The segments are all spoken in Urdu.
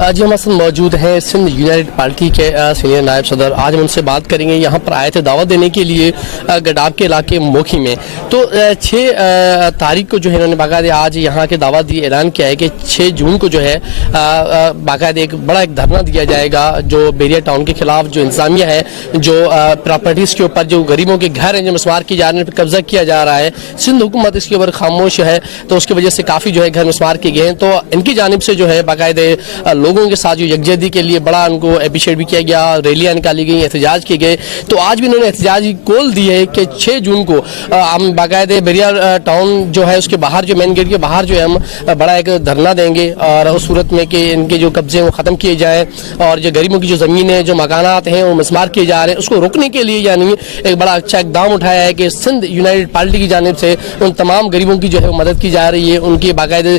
جی ہمارے ساتھ موجود ہیں سندھ یونائٹڈ پارٹی کے سینئر نائب صدر. آج ہم ان سے بات کریں گے. یہاں پر آئے تھے دعوت دینے کے لیے گڈاب کے علاقے موکھی میں. تو 6 تاریخ کو جو ہے انہوں نے باقاعدہ آج یہاں کے دعوت دی, اعلان کیا ہے کہ 6 جون کو جو ہے باقاعدہ ایک بڑا دھرنا دیا جائے گا جو بیریا ٹاؤن کے خلاف جو انتظامیہ ہے, جو پراپرٹیز کے اوپر جو غریبوں کے گھر ہیں جو مسمار کی جا رہے ہیں, پہ قبضہ کیا جا رہا ہے. سندھ حکومت اس کے اوپر خاموش ہے, تو اس کی وجہ سے کافی جو ہے گھر مسمار کیے گئے ہیں. تو ان کی جانب سے جو ہے باقاعدہ لوگوں کے ساتھ جو یکجہتی کے لیے بڑا ان کو اپریشیٹ بھی کیا گیا, ریلیاں نکالی گئی, احتجاج کیے گئے. تو آج بھی انہوں نے احتجاج کی کال دی ہے کہ 6 جون کو ہم باقاعدہ بیریا ٹاؤن جو ہے اس کے باہر جو مین گیٹ کے باہر جو ہے ہم بڑا ایک دھرنا دیں گے, اور اس صورت میں کہ ان کے جو قبضے ہیں وہ ختم کیے جائیں, اور جو غریبوں کی جو زمینیں جو مکانات ہیں وہ مسمار کیے جا رہے ہیں اس کو روکنے کے لیے یعنی ایک بڑا اچھا اقدام اٹھایا ہے کہ سندھ یونائٹڈ پارٹی کی جانب سے ان تمام غریبوں کی جو ہے مدد کی جا رہی ہے, ان کی باقاعدہ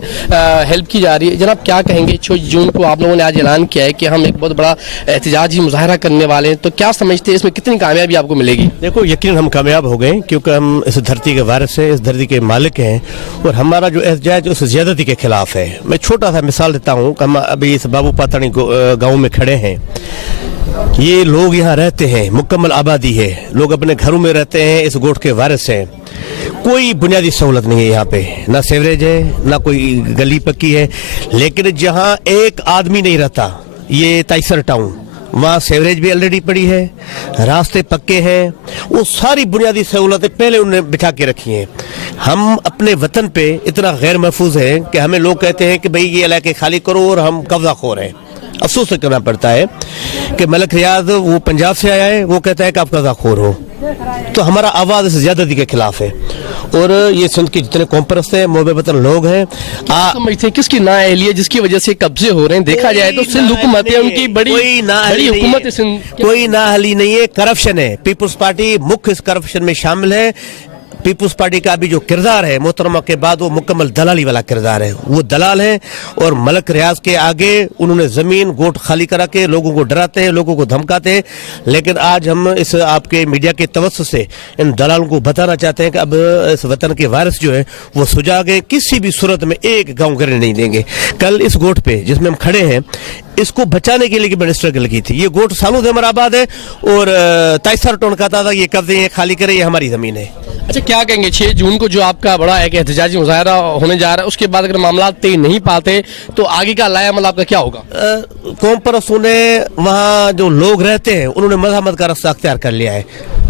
ہیلپ کی جا رہی ہے. جناب کیا کہیں گے, 6 جون کو آپ لوگوں نے آج اعلان کیا ہے کہ ہم ایک بہت بڑا احتجاجی مظاہرہ کرنے والے ہیں, تو کیا سمجھتے ہیں اس میں کتنی کامیابی آپ کو ملے گی؟ دیکھو یقیناً ہم کامیاب ہو گئے کیونکہ ہم اس دھرتی کے وارث ہیں, اس دھرتی کے مالک ہیں, اور ہمارا جو احتجاج اس زیادتی کے خلاف ہے. میں چھوٹا سا مثال دیتا ہوں کہ ہم ابھی اس بابو پاتانی گاؤں میں کھڑے ہیں. یہ لوگ یہاں رہتے ہیں, مکمل آبادی ہے, لوگ اپنے گھروں میں رہتے ہیں, اس گوٹھ کے وارث ہیں. کوئی بنیادی سہولت نہیں ہے یہاں پہ, نہ سیوریج ہے نہ کوئی گلی پکی ہے. لیکن جہاں ایک آدمی نہیں رہتا, یہ تائسر ٹاؤن, وہاں سیوریج بھی آلریڈی پڑی ہے, راستے پکے ہیں, وہ ساری بنیادی سہولتیں پہلے انہوں نے بٹھا کے رکھی ہیں. ہم اپنے وطن پہ اتنا غیر محفوظ ہیں کہ ہمیں لوگ کہتے ہیں کہ بھئی یہ علاقے خالی کرو, اور ہم قبضہ خور ہیں. افسوس سے کرنا پڑتا ہے کہ ملک ریاض وہ پنجاب سے آیا ہے, وہ کہتا ہے کہ آپ قبضہ خور ہو. تو ہمارا آواز اس زیادتی کے خلاف ہے, اور یہ سندھ کے جتنے قوم پرست ہیں, محب وطن لوگ ہیں. سمجھتے ہیں کس کی نااہلی جس کی وجہ سے قبضے ہو رہے ہیں؟ دیکھا جائے تو سندھ حکومت ہے ان کی بڑی حکومت ہے, کوئی نااہلی نہیں ہے, کرپشن ہے. پیپلز پارٹی مکھ اس کرپشن میں شامل ہے. پیپلز پارٹی کا بھی جو کردار ہے محترمہ کے بعد, وہ مکمل دلالی والا کردار ہے. وہ دلال ہیں, اور ملک ریاض کے آگے انہوں نے زمین گوٹ خالی کرا کے لوگوں کو ڈراتے ہیں, لوگوں کو دھمکاتے ہیں. لیکن آج ہم اس آپ کے میڈیا کے توسط سے ان دلالوں کو بتانا چاہتے ہیں کہ اب اس وطن کے وارث جو ہے وہ سجا گئے, کسی بھی صورت میں ایک گاؤں گرنے نہیں دیں گے. کل اس گوٹ پہ جس میں ہم کھڑے ہیں, اس کو بچانے کے لیے میں نے اسٹرگل کی تھی. یہ گوٹ سالوں سے ہمارا آباد ہے, اور تائسر ٹون کہتا تھا یہ قبضے ہیں, خالی کرے, یہ ہماری زمین ہے. اچھا کیا کہیں گے 6 جون کو جو آپ کا بڑا ایک احتجاجی مظاہرہ ہونے جا رہا ہے, اس کے بعد اگر معاملات طے نہیں پاتے تو آگے کا لائحہ عمل آپ کا کیا ہوگا؟ قوم پرستوں نے وہاں جو لوگ رہتے ہیں انہوں نے مزاحمت کا راستہ اختیار کر لیا ہے,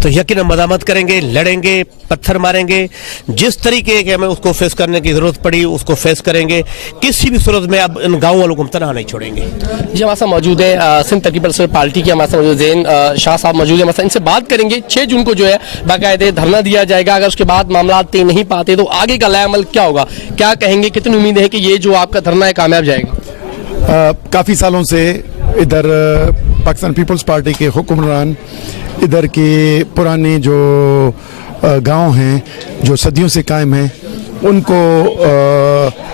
تو یقیناً مزاحمت کریں گے, لڑیں گے, پتھر ماریں گے. جس طریقے کے ہمیں اس کو فیس کرنے کی ضرورت پڑی اس کو فیس کریں گے. کسی بھی صورت میں اب ان گاؤں والوں کو ہم تنہا نہیں چھوڑیں گے. جی ہمارے ساتھ موجود ہے سندھ ترقی پرست پارٹی کے ہمارے ساتھ موجود زین شاہ صاحب موجود ہیں. ان سے بات کریں گے 6 جون کو جو ہے باقاعدہ دھرنا دیا جائے گا, اگر اس کے بعد معاملات طے نہیں پاتے تو آگے کا لائحہ عمل کیا ہوگا؟ کیا کہیں گے, کتنی امید ہے کہ یہ جو آپ کا دھرنا ہے کامیاب جائے گا؟ کافی سالوں سے ادھر پاکستان پیپلز پارٹی کے حکمران ادھر کے پرانے جو گاؤں ہیں جو صدیوں سے قائم ہیں, ان کو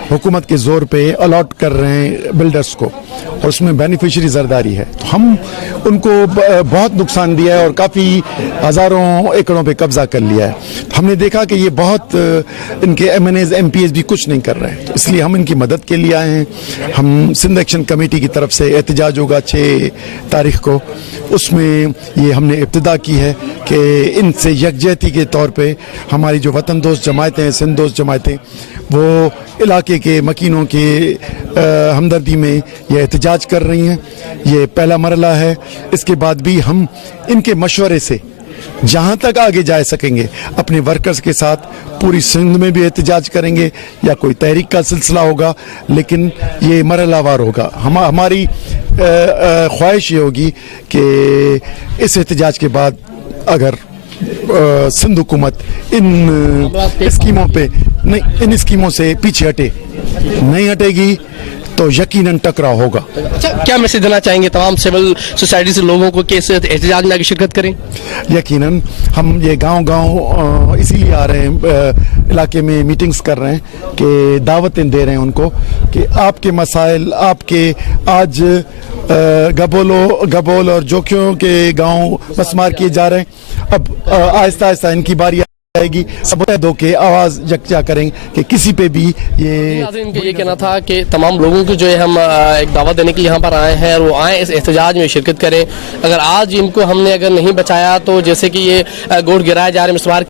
حکومت کے زور پہ الاٹ کر رہے ہیں بلڈرز کو, اور اس میں بینیفیشری زرداری ہے. تو ہم ان کو بہت نقصان دیا ہے اور کافی ہزاروں ایکڑوں پہ قبضہ کر لیا ہے. ہم نے دیکھا کہ یہ بہت ان کے M N As M P As بھی کچھ نہیں کر رہے ہیں, اس لیے ہم ان کی مدد کے لیے آئے ہیں. ہم سندھ ایکشن کمیٹی کی طرف سے احتجاج ہوگا 6 تاریخ کو, اس میں یہ ہم نے ابتدا کی ہے کہ ان سے یکجہتی کے طور پہ ہماری جو وطن دوست جماعتیں ہیں, سندھ دوست جماعتیں, وہ علاقے کے مکینوں کے ہمدردی میں یہ احتجاج کر رہی ہیں. یہ پہلا مرحلہ ہے. اس کے بعد بھی ہم ان کے مشورے سے جہاں تک آگے جا سکیں گے اپنے ورکرز کے ساتھ پوری سندھ میں بھی احتجاج کریں گے, یا کوئی تحریک کا سلسلہ ہوگا, لیکن یہ مرحلہ وار ہوگا. ہماری خواہش یہ ہوگی کہ اس احتجاج کے بعد اگر سندھ حکومت ان اسکیموں پہ نہیں, ان اسکیموں سے پیچھے نہیں ہٹے گی تو یقیناً ٹکراؤ ہوگا. اچھا کیا میسج دینا چاہیں گے تمام سول سوسائٹی سے لوگوں کو کہ اس احتجاج میں آگے شرکت کریں؟ یقیناً ہم یہ گاؤں اسی لیے آ رہے ہیں, علاقے میں میٹنگز کر رہے ہیں کہ دعوتیں دے رہے ہیں ان کو کہ آپ کے مسائل, آپ کے آج گبول اور جوکیوں کے گاؤں مسمار کیے جا رہے ہیں. اب آہستہ آہستہ ان کی باری جائے گی, سب متحدوں کے آواز یکجا کریں کہ کسی پہ بھی یہ ناظرین کا یہ کہنا تھا کہ تمام لوگوں کو جو ہے ہم ایک دعوت دینے کے لیے یہاں پر آئے ہیں اور وہ آئیں اس احتجاج میں شرکت کریں. اگر آج ان کو ہم نے اگر نہیں بچایا تو جیسے کہ یہ گوٹ گرائے جا رہے مسمار